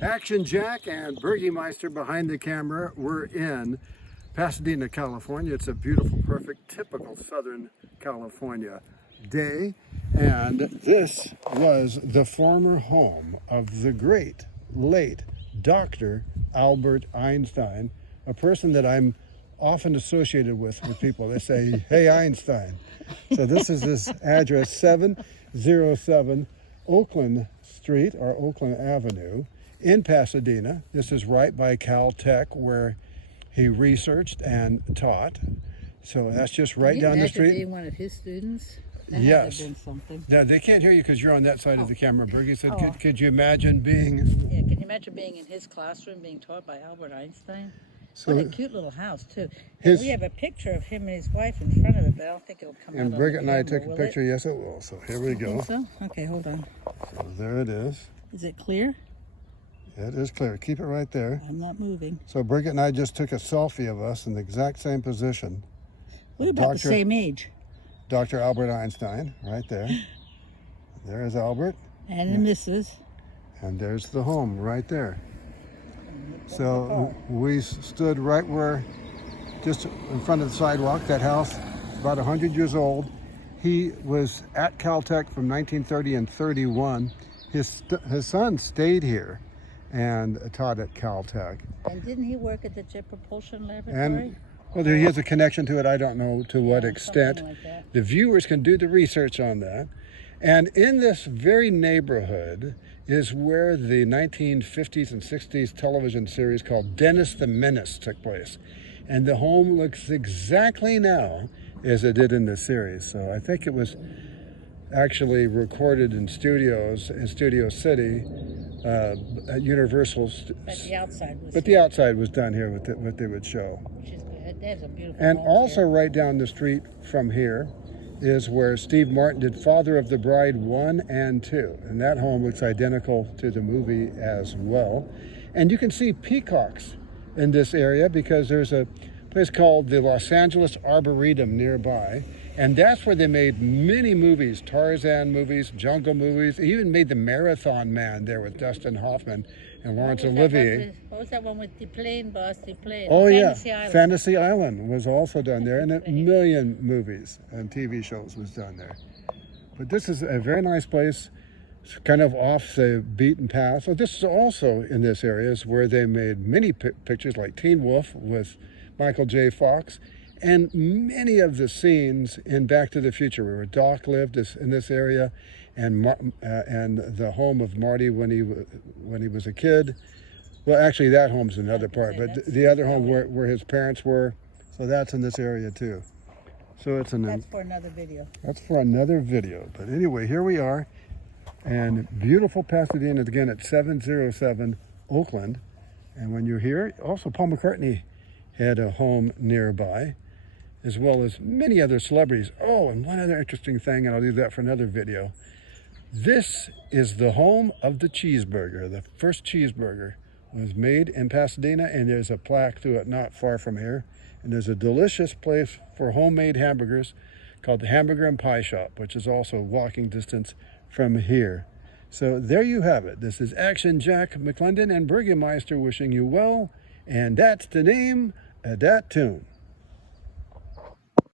Action Jack and Burgermeister behind the camera. We're in Pasadena, California. It's a beautiful, perfect, typical Southern California day. And this was the former home of the great, late Dr. Albert Einstein, a person that I'm often associated with people. They say, hey, Einstein. So this is his address, 707 Oakland Street, or Oakland Avenue, in Pasadena. This is right by Caltech, where he researched and taught. So that's just right down the street. Being one of his students? That Yes. Had to have been something. Now, they can't hear you because you're on that side of the camera, Bergie said. Oh. Could you imagine being... Yeah, can you imagine being in his classroom being taught by Albert Einstein? So what a cute little house, too. his- We have a picture of him and his wife in front of it, but I don't think it'll come out. And on Brigitte the and I camera, took a will picture. It? Yes, it will. So here we go. Think so? Okay, hold on. So there it is. Is it clear? It is clear. Keep it right there. I'm not moving. So Brigitte and I just took a selfie of us in the exact same position. We're about the Doctor- same age. Dr. Albert Einstein, right there. There's Albert. And the missus. And there's the home right there. So we stood right where, just in front of the sidewalk, that house, about 100 years old. He was at Caltech from 1930 and 31. His son stayed here and taught at Caltech. And didn't he work at the Jet Propulsion Laboratory? And well, he has a connection to it. I don't know to what Yeah, extent. something like that. The viewers can do the research on that. And in this very neighborhood is where the 1950s and 60s television series called Dennis the Menace took place. And the home looks exactly now as it did in the series. So I think it was actually recorded in studios in Studio City at Universal. But the outside was. But the outside was done here with what they would show. Which is good. There's a beautiful. And home also here. right down the street from here is where Steve Martin did Father of the Bride 1 and 2. And that home looks identical to the movie as well. And you can see peacocks in this area because there's a place called the Los Angeles Arboretum nearby. And that's where they made many movies, Tarzan movies, jungle movies. They even made The Marathon Man there with Dustin Hoffman and Lawrence Olivier. What was that one with the plane bus? The plane. Oh Fantasy yeah, Island. Fantasy Island was also done there, and a million movies and TV shows was done there. But this is a very nice place. It's kind of off the beaten path. So this is also in this area is where they made many pictures like Teen Wolf with Michael J. Fox, and many of the scenes in Back to the Future where Doc lived in this area, and the home of Marty when he was a kid. Well, actually, that home's another part, but the other home where his parents were, so that's in this area too. So it's That's for another video. That's for another video. But anyway, here we are, and beautiful Pasadena again at 707 Oakland. And when you're here, also Paul McCartney had a home nearby, as well as many other celebrities. Oh, and one other interesting thing, and I'll leave that for another video. This is the home of the cheeseburger. The first cheeseburger was made in Pasadena, and there's a plaque to it not far from here. And there's a delicious place for homemade hamburgers called the Hamburger and Pie Shop, which is also walking distance from here. So there you have it. This is Action Jack McClendon and Burgermeister wishing you well, and that's the name of that tune.